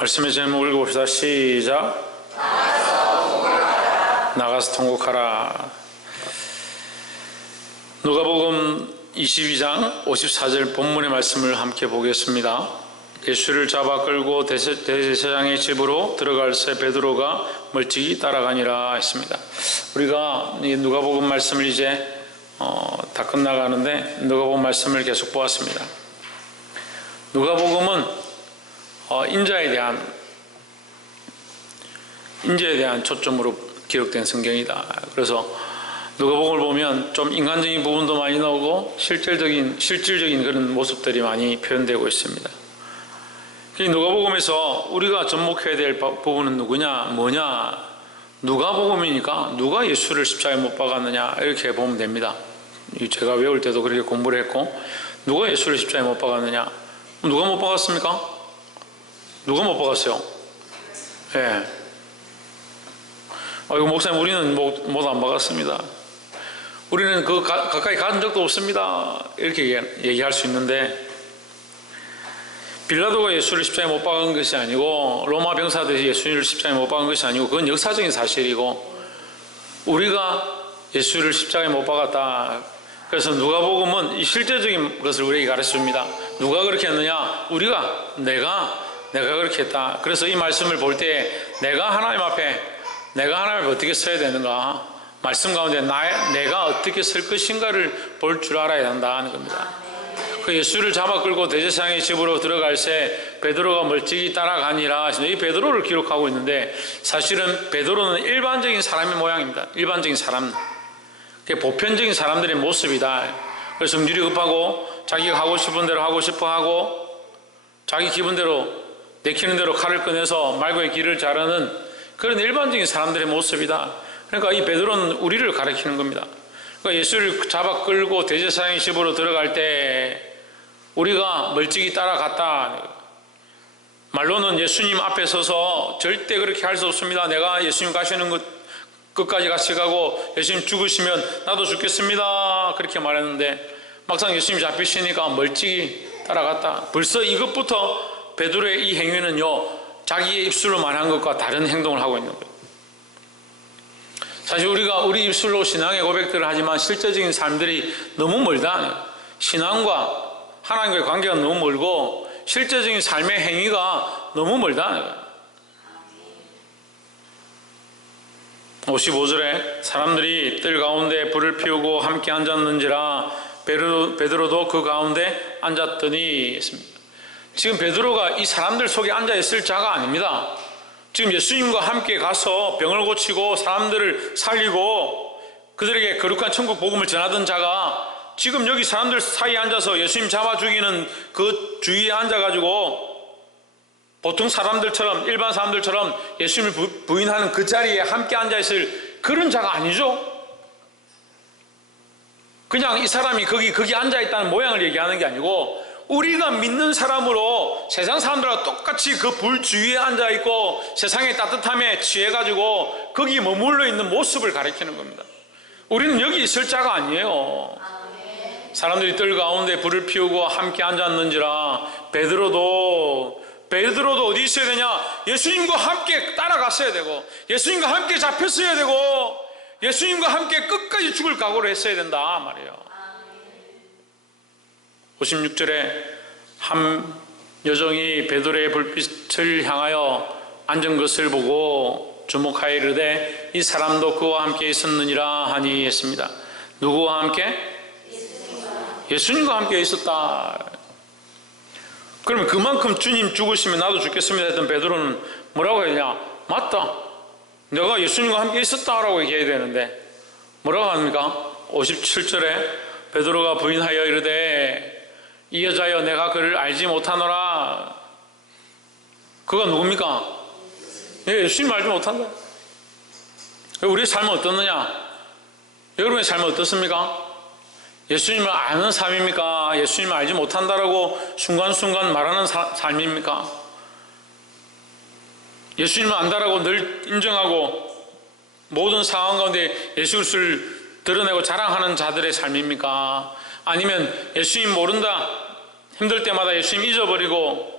말씀의 제목 읽어봅시다. 시작. 나가서 통곡하라. 누가복음 22장 54절 본문의 말씀을 함께 보겠습니다. 예수를 잡아 끌고 대제사장의 집으로 들어갈 새 베드로가 멀찍이 따라가니라 했습니다. 우리가 이 누가복음 말씀을 이제 다 끝나가는데 누가복음 말씀을 계속 보았습니다. 누가복음은 인자에 대한 초점으로 기록된 성경이다. 그래서 누가복음을 보면 좀 인간적인 부분도 많이 나오고 실질적인 그런 모습들이 많이 표현되고 있습니다. 누가복음에서 우리가 접목해야 될 부분은 뭐냐? 누가복음이니까 누가 예수를 십자가에 못 박았느냐 이렇게 보면 됩니다. 제가 외울 때도 그렇게 공부를 했고, 누가 예수를 십자가에 못 박았느냐? 누가 못 박았습니까? 누가 못 박았어요? 예. 이거 목사님, 우리는 못 안 박았습니다. 우리는 가까이 간 적도 없습니다. 이렇게 얘기할 수 있는데, 빌라도가 예수를 십자가에 못 박은 것이 아니고, 로마 병사들이 예수를 십자가에 못 박은 것이 아니고, 그건 역사적인 사실이고, 우리가 예수를 십자가에 못 박았다. 그래서 누가복음은 이 실제적인 것을 우리에게 가르쳐줍니다. 누가 그렇게 했느냐? 내가 그렇게 했다. 그래서 이 말씀을 볼 때 내가 하나님 앞에 어떻게 서야 되는가, 말씀 가운데 내가 어떻게 설 것인가를 볼 줄 알아야 한다는 겁니다. 그 예수를 잡아 끌고 대제사장의 집으로 들어갈 새 베드로가 멀찍이 따라가니라. 이 베드로를 기록하고 있는데, 사실은 베드로는 일반적인 사람의 모양입니다. 일반적인 사람, 보편적인 사람들의 모습이다. 그래서 성질이 급하고 자기가 하고 싶은 대로 하고 싶어 하고, 자기 기분대로 내키는 대로 칼을 꺼내서 말고의 길을 자르는 그런 일반적인 사람들의 모습이다. 그러니까 이 베드로는 우리를 가리키는 겁니다. 그러니까 예수를 잡아 끌고 대제사장의 집으로 들어갈 때 우리가 멀찍이 따라갔다. 말로는 예수님 앞에 서서 절대 그렇게 할 수 없습니다. 내가 예수님 가시는 것 끝까지 같이 가고 예수님 죽으시면 나도 죽겠습니다. 그렇게 말했는데, 막상 예수님 잡히시니까 멀찍이 따라갔다. 벌써 이것부터 베드로의 이 행위는요, 자기의 입술로 말한 것과 다른 행동을 하고 있는 거예요. 사실 우리가 우리 입술로 신앙의 고백들을 하지만 실제적인 삶들이 너무 멀다. 신앙과 하나님과의 관계가 너무 멀고 실제적인 삶의 행위가 너무 멀다. 55절에 사람들이 뜰 가운데 불을 피우고 함께 앉았는지라 베드로도 그 가운데 앉았더니 했습니다. 지금 베드로가 이 사람들 속에 앉아있을 자가 아닙니다. 지금 예수님과 함께 가서 병을 고치고 사람들을 살리고 그들에게 거룩한 천국 복음을 전하던 자가 지금 여기 사람들 사이에 앉아서 예수님 잡아 죽이는 그 주위에 앉아가지고 보통 사람들처럼, 일반 사람들처럼 예수님을 부인하는 그 자리에 함께 앉아있을 그런 자가 아니죠. 그냥 이 사람이 거기 앉아있다는 모양을 얘기하는 게 아니고, 우리가 믿는 사람으로 세상 사람들과 똑같이 그 불 주위에 앉아있고 세상의 따뜻함에 취해가지고 거기 머물러 있는 모습을 가리키는 겁니다. 우리는 여기 있을 자가 아니에요. 사람들이 뜰 가운데 불을 피우고 함께 앉았는지라. 베드로도 어디 있어야 되냐? 예수님과 함께 따라갔어야 되고, 예수님과 함께 잡혔어야 되고, 예수님과 함께 끝까지 죽을 각오를 했어야 된다 말이에요. 56절에 한 여종이 베드로의 불빛을 향하여 앉은 것을 보고 주목하여 이르되 이 사람도 그와 함께 있었느니라 하니 했습니다. 누구와 함께? 예수님과 함께 있었다. 그러면 그만큼 주님 죽으시면 나도 죽겠습니다 했던 베드로는 뭐라고 해야 되냐? 맞다, 내가 예수님과 함께 있었다라고 얘기해야 되는데 뭐라고 합니까? 57절에 베드로가 부인하여 이르되 이 여자여 내가 그를 알지 못하노라. 그가 누굽니까? 예수님 알지 못한다. 우리의 삶은 어떻느냐? 여러분의 삶은 어떻습니까? 예수님을 아는 삶입니까? 예수님을 알지 못한다라고 순간순간 말하는 삶입니까? 예수님을 안다라고 늘 인정하고 모든 상황 가운데 예수 그리스도를 드러내고 자랑하는 자들의 삶입니까? 아니면 예수님 모른다, 힘들 때마다 예수님 잊어버리고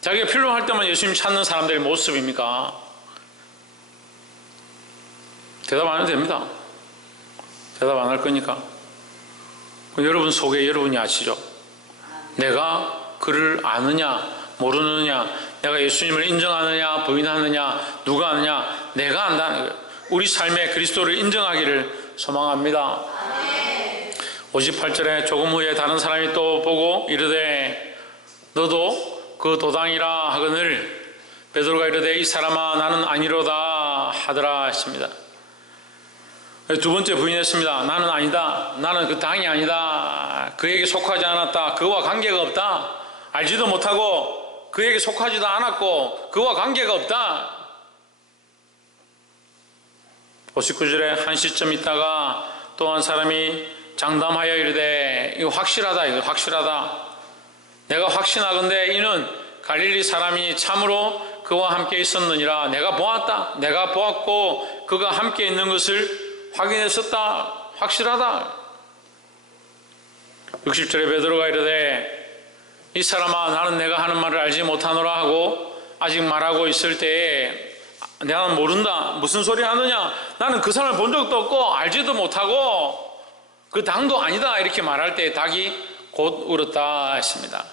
자기가 필요할 때만 예수님 찾는 사람들의 모습입니까? 대답 안 해도 됩니다. 대답 안 할 거니까. 여러분 속에 여러분이 아시죠? 내가 그를 아느냐 모르느냐, 내가 예수님을 인정하느냐 부인하느냐, 누가 아느냐, 내가 안다는 거예요. 우리 삶에 그리스도를 인정하기를 소망합니다. 58절에 조금 후에 다른 사람이 또 보고 이르되 너도 그 도당이라 하거늘 베드로가 이르되 이 사람아 나는 아니로다 하더라 했습니다. 두 번째 부인했습니다. 나는 아니다. 나는 그 당이 아니다. 그에게 속하지 않았다. 그와 관계가 없다. 알지도 못하고 그에게 속하지도 않았고 그와 관계가 없다. 59절에 한 시점 있다가 또 한 사람이 장담하여 이르되 이거 확실하다. 이거 확실하다. 내가 확신하건대 이는 갈릴리 사람이 참으로 그와 함께 있었느니라. 내가 보았다. 내가 보았고 그가 함께 있는 것을 확인했었다. 확실하다. 60절에 베드로가 이르되 이 사람아 나는 내가 하는 말을 알지 못하노라 하고 아직 말하고 있을 때에 내가 모른다. 무슨 소리 하느냐. 나는 그 사람을 본 적도 없고 알지도 못하고 그 당도 아니다. 이렇게 말할 때 닭이 곧 울었다 했습니다.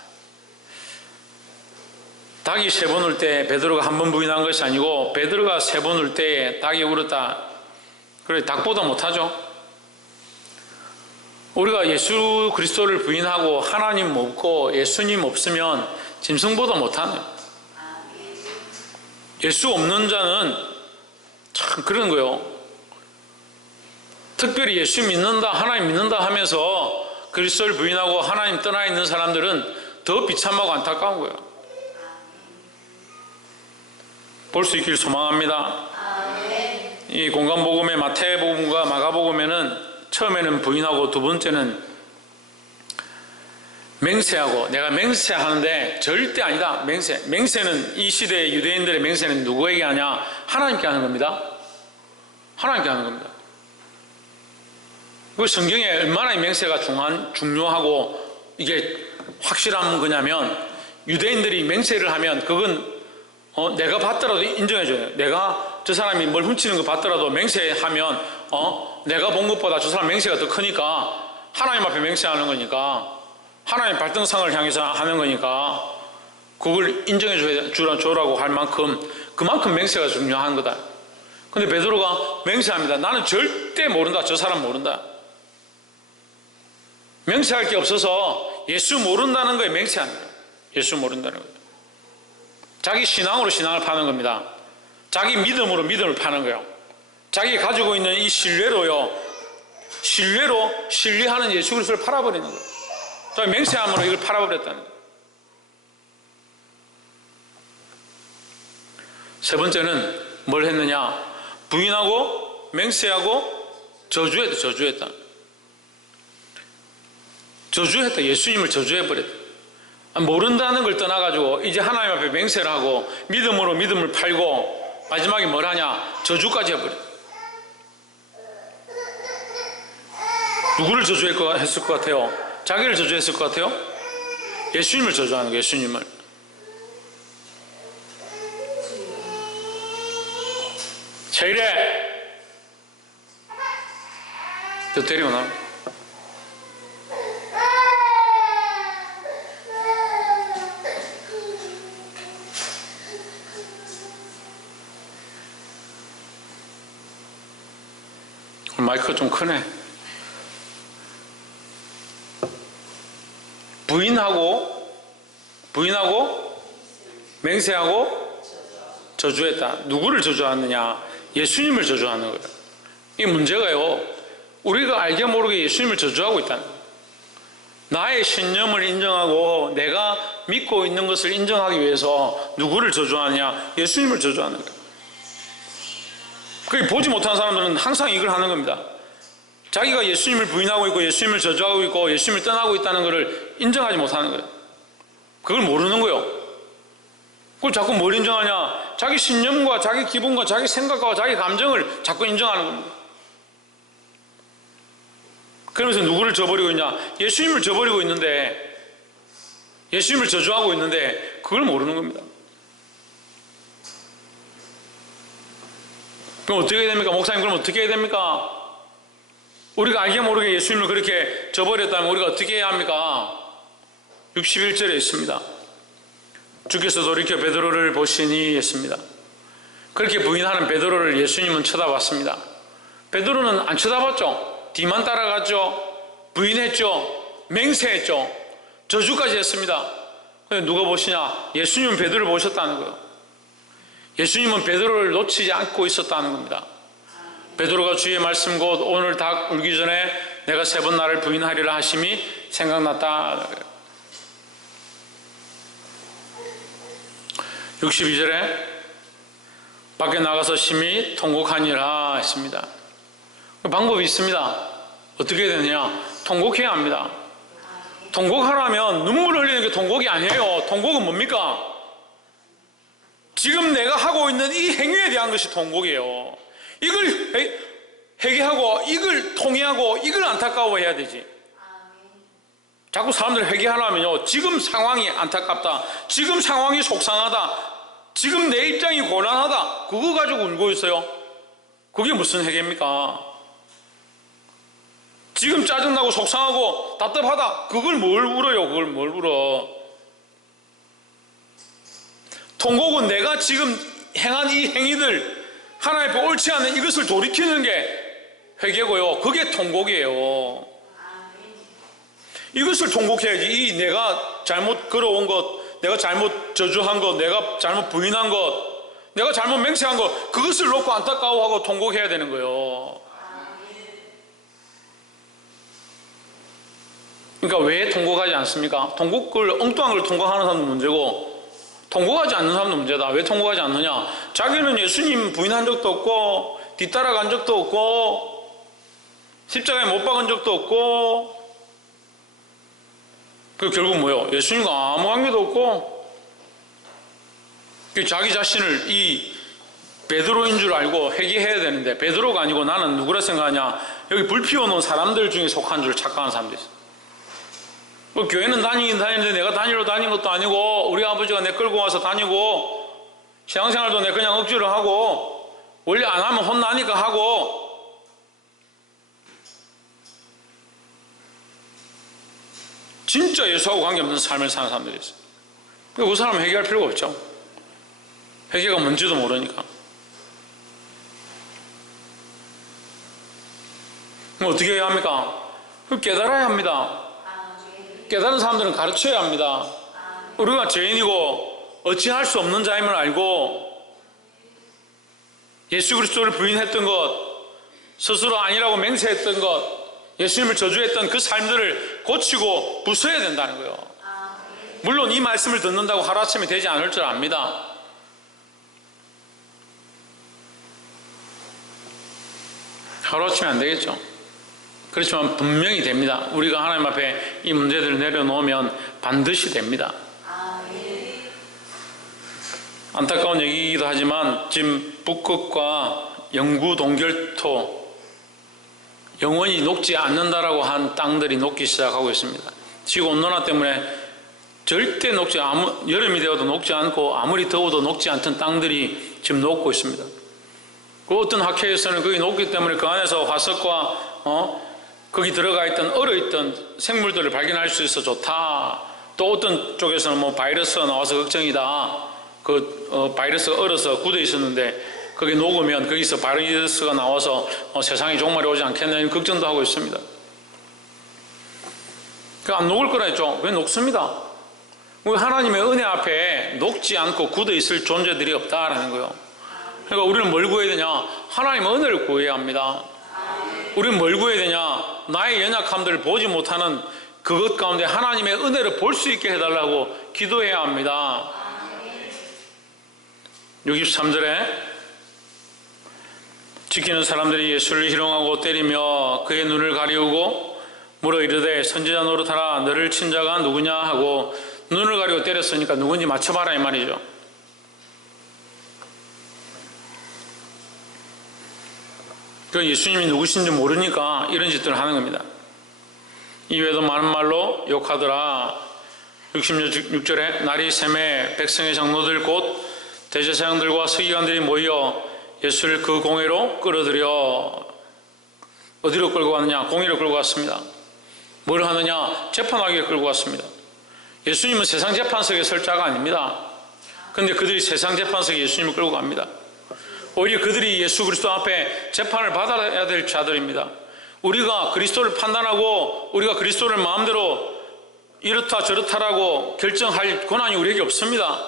닭이 3번 울 때 베드로가 한 번 부인한 것이 아니고 베드로가 3번 울 때 닭이 울었다. 그래 닭보다 못하죠. 우리가 예수 그리스도를 부인하고 하나님 없고 예수님 없으면 짐승보다 못하는, 예수 없는 자는 참 그런 거예요. 특별히 예수 믿는다 하나님 믿는다 하면서 그리스도를 부인하고 하나님 떠나 있는 사람들은 더 비참하고 안타까운 거예요. 볼 수 있길 소망합니다. 이 공간복음의 마태복음과 마가복음에는 처음에는 부인하고 두 번째는 맹세하고, 내가 맹세하는데 절대 아니다. 맹세는 이 시대의 유대인들의 맹세는 누구에게 하냐? 하나님께 하는 겁니다. 하나님께 하는 겁니다. 그 성경에 얼마나 이 맹세가 중요하고 이게 확실한 거냐면, 유대인들이 맹세를 하면 그건 내가 봤더라도 인정해줘요. 내가 저 사람이 뭘 훔치는 거 봤더라도 맹세하면 내가 본 것보다 저 사람 맹세가 더 크니까 하나님 앞에 맹세하는 거니까, 하나님 발등상을 향해서 하는 거니까 그걸 인정해 줘라고 할 만큼, 그만큼 맹세가 중요한 거다. 근데 베드로가 맹세합니다. 나는 절대 모른다. 저 사람 모른다. 맹세할 게 없어서 예수 모른다는 거에 맹세합니다. 예수 모른다는 거예요. 자기 신앙으로 신앙을 파는 겁니다. 자기 믿음으로 믿음을 파는 거예요. 자기 가지고 있는 이 신뢰로 신뢰하는 예수 그리스도를 팔아버리는 거예요. 또 맹세함으로 이걸 팔아버렸다는 거예요. 세 번째는 뭘 했느냐? 부인하고 맹세하고 저주했다. 예수님을 저주해버렸다. 모른다는 걸 떠나가지고 이제 하나님 앞에 맹세를 하고 믿음으로 믿음을 팔고 마지막에 뭘 하냐? 저주까지 해버렸다. 누구를 저주했을 것 같아요? 자기를 저주했을 것 같아요? 예수님을 저주하는 거예요. 예수님을. 자, 이래 더 데리고 나와. 마이크가 좀 크네. 부인하고 맹세하고 저주했다. 누구를 저주하느냐? 예수님을 저주하는 거예요. 이 문제가요, 우리가 알게 모르게 예수님을 저주하고 있다는 거예요. 나의 신념을 인정하고 내가 믿고 있는 것을 인정하기 위해서 누구를 저주하느냐? 예수님을 저주하는 거예요. 그게 보지 못하는 사람들은 항상 이걸 하는 겁니다. 자기가 예수님을 부인하고 있고 예수님을 저주하고 있고 예수님을 떠나고 있다는 것을 인정하지 못하는 거예요. 그걸 모르는 거예요. 그걸 자꾸 뭘 인정하냐? 자기 신념과 자기 기분과 자기 생각과 자기 감정을 자꾸 인정하는 겁니다. 그러면서 누구를 저버리고 있냐? 예수님을 저버리고 있는데, 예수님을 저주하고 있는데 그걸 모르는 겁니다. 그럼 어떻게 해야 됩니까? 목사님, 그럼 어떻게 해야 됩니까? 우리가 알게 모르게 예수님을 그렇게 저버렸다면 우리가 어떻게 해야 합니까? 61절에 있습니다. 주께서 돌이켜 베드로를 보시니 했습니다. 그렇게 부인하는 베드로를 예수님은 쳐다봤습니다. 베드로는 안 쳐다봤죠. 뒤만 따라갔죠. 부인했죠. 맹세했죠. 저주까지 했습니다. 근데 누가 보시냐? 예수님은 베드로를 보셨다는 거예요. 예수님은 베드로를 놓치지 않고 있었다는 겁니다. 베드로가 주의 말씀 곧 오늘 닭 울기 전에 내가 3번 나를 부인하리라 하심이 생각났다. 62절에 밖에 나가서 심히 통곡하니라 했습니다. 방법이 있습니다. 어떻게 해야 되느냐? 통곡해야 합니다. 통곡하라면 눈물 흘리는 게 통곡이 아니에요. 통곡은 뭡니까? 지금 내가 하고 있는 이 행위에 대한 것이 통곡이에요. 이걸 회개하고 이걸 통회하고 이걸 안타까워해야 되지. 자꾸 사람들 회개하려면요, 지금 상황이 안타깝다, 지금 상황이 속상하다, 지금 내 입장이 곤란하다, 그거 가지고 울고 있어요. 그게 무슨 회개입니까? 지금 짜증나고 속상하고 답답하다, 그걸 뭘 울어요? 그걸 뭘 울어? 통곡은 내가 지금 행한 이 행위들, 하나님 앞에 옳지 않은 이것을 돌이키는 게 회개고요. 그게 통곡이에요. 이것을 통곡해야지. 이 내가 잘못 걸어온 것, 내가 잘못 저주한 것, 내가 잘못 부인한 것, 내가 잘못 맹세한 것, 그것을 놓고 안타까워하고 통곡해야 되는 거예요. 그러니까 왜 통곡하지 않습니까? 통곡을, 엉뚱한 걸 통곡하는 사람도 문제고 통곡하지 않는 사람도 문제다. 왜 통곡하지 않느냐? 자기는 예수님 부인한 적도 없고 뒤따라간 적도 없고 십자가에 못 박은 적도 없고, 그 결국 뭐예요? 예수님과 아무 관계도 없고, 자기 자신을 이 베드로인 줄 알고 회개해야 되는데 베드로가 아니고 나는 누구라 생각하냐? 여기 불 피워놓은 사람들 중에 속한 줄 착각하는 사람도 있어요. 뭐 교회는 다니긴 다니는데 내가 다니러 다닌 것도 아니고 우리 아버지가 내 끌고 와서 다니고 신앙생활도 내 그냥 억지로 하고 원래 안 하면 혼나니까 하고, 진짜 예수하고 관계없는 삶을 사는 사람들이 있어요. 그 사람은 회개할 필요가 없죠. 회개가 뭔지도 모르니까. 그럼 어떻게 해야 합니까? 깨달아야 합니다. 깨달은 사람들은 가르쳐야 합니다. 우리가 죄인이고 어찌할 수 없는 자임을 알고 예수 그리스도를 부인했던 것, 스스로 아니라고 맹세했던 것, 예수님을 저주했던 그 삶들을 고치고 부숴야 된다는 거예요. 물론 이 말씀을 듣는다고 하루아침에 되지 않을 줄 압니다. 하루아침에 안 되겠죠. 그렇지만 분명히 됩니다. 우리가 하나님 앞에 이 문제들을 내려놓으면 반드시 됩니다. 안타까운 얘기이기도 하지만 지금 북극과 영구 동결토, 영원히 녹지 않는다라고 한 땅들이 녹기 시작하고 있습니다. 지구온난화 때문에 절대 여름이 되어도 녹지 않고 아무리 더워도 녹지 않던 땅들이 지금 녹고 있습니다. 그 어떤 학회에서는 거기 녹기 때문에 그 안에서 화석과 거기 들어가 있던 얼어있던 생물들을 발견할 수 있어 좋다. 또 어떤 쪽에서는 뭐 바이러스가 나와서 걱정이다. 바이러스가 얼어서 굳어 있었는데 거기 녹으면 거기서 바이러스가 나와서 세상에 종말이 오지 않겠냐는 걱정도 하고 있습니다. 안 녹을 거라 했죠. 왜 녹습니다? 우리 하나님의 은혜 앞에 녹지 않고 굳어 있을 존재들이 없다라는 거예요. 그러니까 우리는 뭘 구해야 되냐? 하나님의 은혜를 구해야 합니다. 우리는 뭘 구해야 되냐? 나의 연약함들을 보지 못하는 그것 가운데 하나님의 은혜를 볼 수 있게 해달라고 기도해야 합니다. 63절에 지키는 사람들이 예수를 희롱하고 때리며 그의 눈을 가리우고 물어 이르되 선지자 노릇하라, 너를 친 자가 누구냐 하고 눈을 가리고 때렸으니까 누군지 맞춰봐라 이 말이죠. 그 예수님이 누구신지 모르니까 이런 짓들을 하는 겁니다. 이외에도 많은 말로 욕하더라. 66절에 날이 새매 백성의 장로들 곧 대제사장들과 서기관들이 모여 예수를 그 공회로 끌어들여 어디로 끌고 왔느냐? 공회로 끌고 왔습니다. 뭘 하느냐? 재판하기 위해 끌고 왔습니다. 예수님은 세상 재판석에 설 자가 아닙니다. 그런데 그들이 세상 재판석에 예수님을 끌고 갑니다. 오히려 그들이 예수 그리스도 앞에 재판을 받아야 될 자들입니다. 우리가 그리스도를 판단하고 우리가 그리스도를 마음대로 이렇다 저렇다라고 결정할 권한이 우리에게 없습니다.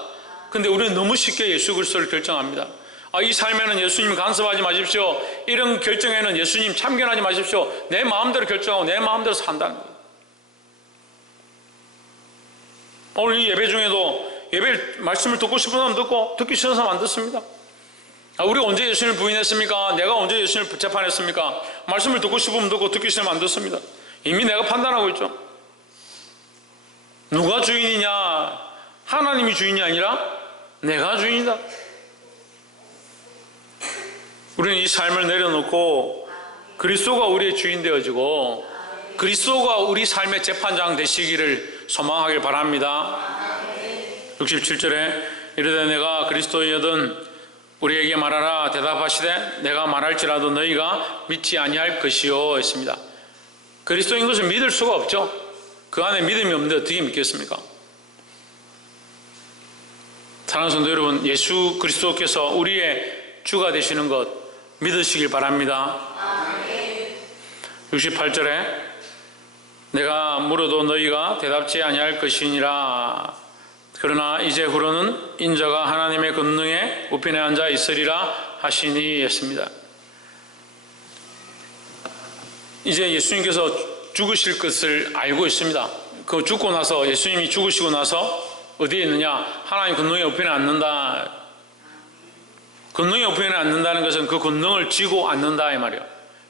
그런데 우리는 너무 쉽게 예수 그리스도를 결정합니다. 이 삶에는 예수님 간섭하지 마십시오. 이런 결정에는 예수님 참견하지 마십시오. 내 마음대로 결정하고 내 마음대로 산다는 거예요. 오늘 이 예배 중에도 예배 말씀을 듣고 싶은 사람 듣고 듣기 싫은 사람 안 듣습니다. 우리가 언제 예수님을 부인했습니까? 내가 언제 예수님을 재판했습니까? 말씀을 듣고 싶으면 듣고 듣기 싫으면 안 듣습니다. 이미 내가 판단하고 있죠. 누가 주인이냐? 하나님이 주인이 아니라 내가 주인이다. 우리는 이 삶을 내려놓고 그리스도가 우리의 주인 되어지고 그리스도가 우리 삶의 재판장 되시기를 소망하길 바랍니다. 67절에 이르되 내가 그리스도이거든 우리에게 말하라 대답하시되 내가 말할지라도 너희가 믿지 아니할 것이요 했습니다. 그리스도인 것을 믿을 수가 없죠. 그 안에 믿음이 없는데 어떻게 믿겠습니까? 사랑하는 성도 여러분, 예수 그리스도께서 우리의 주가 되시는 것 믿으시길 바랍니다. 68절에 내가 물어도 너희가 대답지 아니할 것이니라. 그러나 이제후로는 인자가 하나님의 권능에 우편에 앉아 있으리라 하시니 했습니다. 이제 예수님께서 죽으실 것을 알고 있습니다. 그 죽고 나서 예수님이 죽으시고 나서 어디에 있느냐? 하나님 권능의 우편에 앉는다. 권능의 우편에 앉는다는 것은 그 권능을 쥐고 앉는다 이 말이에요.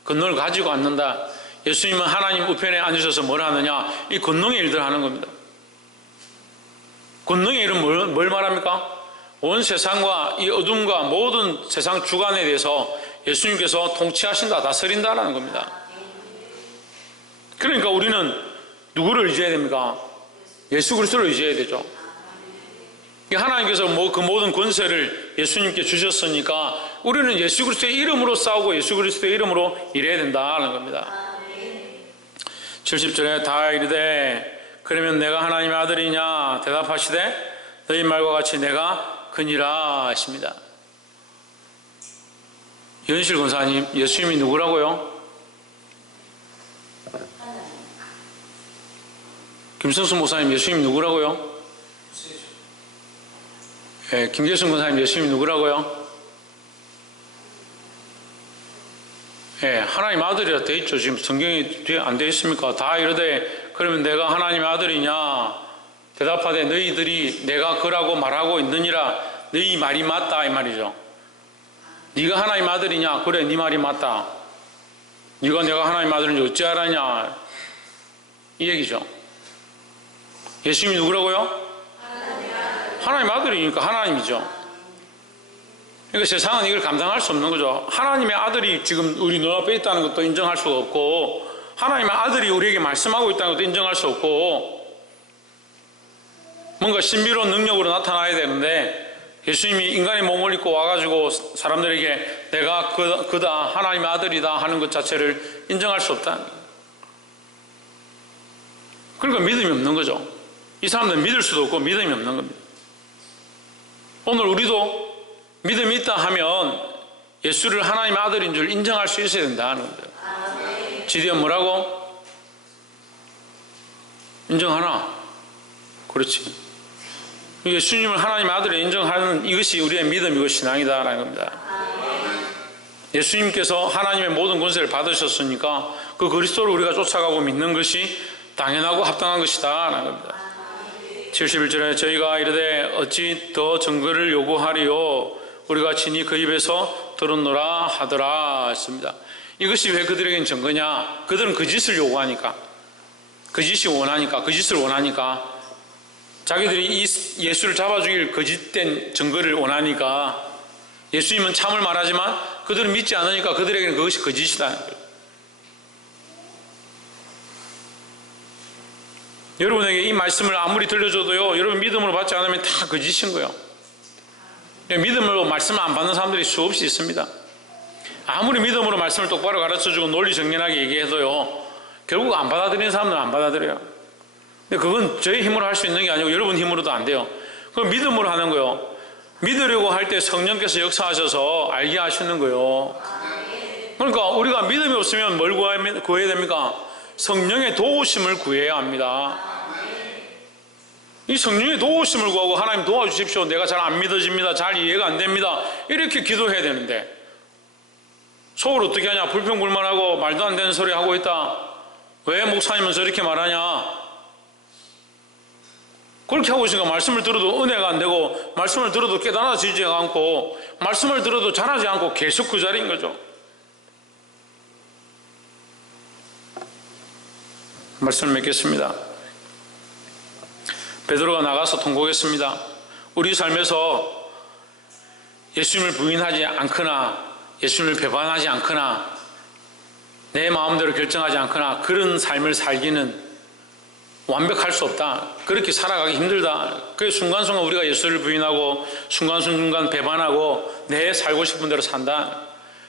권능을 가지고 앉는다. 예수님은 하나님 우편에 앉으셔서 뭘 하느냐? 이 권능의 일들을 하는 겁니다. 권능의 일은 뭘 말합니까? 온 세상과 이 어둠과 모든 세상 주관에 대해서 예수님께서 통치하신다, 다스린다라는 겁니다. 그러니까 우리는 누구를 의지해야 됩니까? 예수 그리스도를 의지해야 되죠. 하나님께서 그 모든 권세를 예수님께 주셨으니까 우리는 예수 그리스도의 이름으로 싸우고 예수 그리스도의 이름으로 일해야 된다는 겁니다. 70절에 다 이르되 그러면 내가 하나님의 아들이냐 대답하시되 너희 말과 같이 내가 그니라 하십니다. 연실 권사님, 예수님이 누구라고요? 김성수 목사님, 예수님이 누구라고요? 김계순 권사님, 예수님이 누구라고요? 하나님 아들이라 돼 있죠. 지금 성경에 뒤에 안 돼 있습니까? 다 이르되 그러면 내가 하나님의 아들이냐 대답하되 너희들이 내가 그라고 말하고 있느니라. 너희 말이 맞다 이 말이죠. 네가 하나님 아들이냐? 그래 네 말이 맞다. 네가 내가 하나님 아들인지 어찌 알았냐? 이 얘기죠. 예수님이 누구라고요? 하나님 아들이니까 하나님이죠. 그러니까 세상은 이걸 감당할 수 없는 거죠. 하나님의 아들이 지금 우리 눈앞에 있다는 것도 인정할 수가 없고 하나님의 아들이 우리에게 말씀하고 있다는 것도 인정할 수 없고 뭔가 신비로운 능력으로 나타나야 되는데 예수님이 인간의 몸을 입고 와가지고 사람들에게 내가 그다 하나님의 아들이다 하는 것 자체를 인정할 수 없다는 거예요. 그러니까 믿음이 없는 거죠. 이 사람들은 믿을 수도 없고 믿음이 없는 겁니다. 오늘 우리도 믿음이 있다 하면 예수를 하나님의 아들인 줄 인정할 수 있어야 된다는 거예요. 지디언 뭐라고? 인정하나? 그렇지. 예수님을 하나님의 아들을 인정하는 이것이 우리의 믿음이고 신앙이다라는 겁니다. 예수님께서 하나님의 모든 권세를 받으셨으니까 그 그리스도를 우리가 쫓아가고 믿는 것이 당연하고 합당한 것이다 라는 겁니다. 71절에 저희가 이르되 어찌 더 증거를 요구하리요 우리가 친히 그 입에서 들었노라 하더라 했습니다. 이것이 왜 그들에겐 증거냐? 그들은 그 짓을 요구하니까 그 짓이 원하니까 그 짓을 원하니까 자기들이 이 예수를 잡아주길 거짓된 증거를 원하니까 예수님은 참을 말하지만 그들은 믿지 않으니까 그들에게는 그것이 거짓이다. 여러분에게 이 말씀을 아무리 들려줘도요, 여러분 믿음으로 받지 않으면 다 거짓인 거예요. 믿음으로 말씀을 안 받는 사람들이 수없이 있습니다. 아무리 믿음으로 말씀을 똑바로 가르쳐주고 논리 정연하게 얘기해도요, 결국 안 받아들이는 사람들은 안 받아들여요. 근데 그건 저희 힘으로 할 수 있는 게 아니고 여러분 힘으로도 안 돼요. 그건 믿음으로 하는 거예요. 믿으려고 할 때 성령께서 역사하셔서 알게 하시는 거예요. 그러니까 우리가 믿음이 없으면 뭘 구해야 됩니까? 성령의 도우심을 구해야 합니다. 이 성령의 도우심을 구하고 하나님 도와주십시오. 내가 잘 안 믿어집니다. 잘 이해가 안 됩니다. 이렇게 기도해야 되는데 속으로 어떻게 하냐? 불평불만하고 말도 안 되는 소리 하고 있다. 왜 목사님은 저렇게 말하냐? 그렇게 하고 있으니까 말씀을 들어도 은혜가 안 되고 말씀을 들어도 깨달아지지 않고 말씀을 들어도 잘하지 않고 계속 그 자리인 거죠. 말씀을 맺겠습니다. 베드로가 나가서 통곡했습니다. 우리 삶에서 예수님을 부인하지 않거나 예수님을 배반하지 않거나 내 마음대로 결정하지 않거나 그런 삶을 살기는 완벽할 수 없다. 그렇게 살아가기 힘들다. 그 순간순간 우리가 예수를 부인하고 순간순간 배반하고 내 살고 싶은 대로 산다.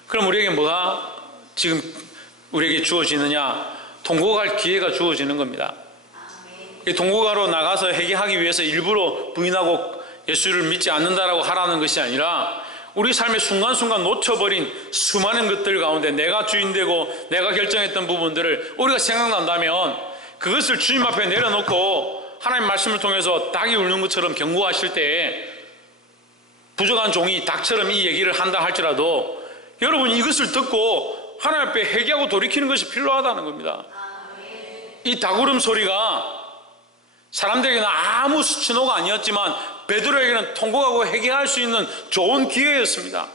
그럼 우리에게 뭐가 지금 우리에게 주어지느냐? 통곡할 기회가 주어지는 겁니다. 동고가로 나가서 회개하기 위해서 일부러 부인하고 예수를 믿지 않는다라고 하라는 것이 아니라 우리 삶의 순간순간 놓쳐버린 수많은 것들 가운데 내가 주인되고 내가 결정했던 부분들을 우리가 생각난다면 그것을 주님 앞에 내려놓고 하나님 말씀을 통해서 닭이 울는 것처럼 경고하실 때 부족한 종이 닭처럼 이 얘기를 한다 할지라도 여러분 이것을 듣고 하나님 앞에 회개하고 돌이키는 것이 필요하다는 겁니다. 이 닭울음 소리가 사람들에게는 아무 신호가 아니었지만 베드로에게는 통곡하고 회개할 수 있는 좋은 기회였습니다.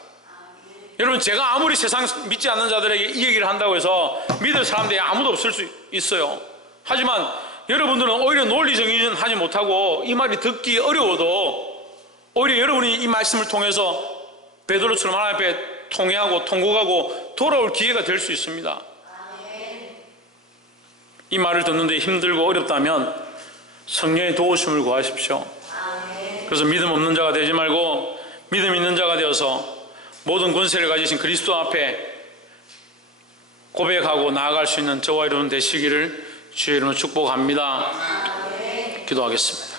여러분 제가 아무리 세상 믿지 않는 자들에게 이 얘기를 한다고 해서 믿을 사람들이 아무도 없을 수 있어요. 하지만 여러분들은 오히려 논리 정의는 하지 못하고 이 말이 듣기 어려워도 오히려 여러분이 이 말씀을 통해서 베드로처럼 하나님 앞에 통회하고 통곡하고 돌아올 기회가 될 수 있습니다. 이 말을 듣는데 힘들고 어렵다면 성령의 도우심을 구하십시오. 그래서 믿음 없는 자가 되지 말고 믿음 있는 자가 되어서 모든 권세를 가지신 그리스도 앞에 고백하고 나아갈 수 있는 저와 여러분 되시기를 주의 이름으로 축복합니다. 기도하겠습니다.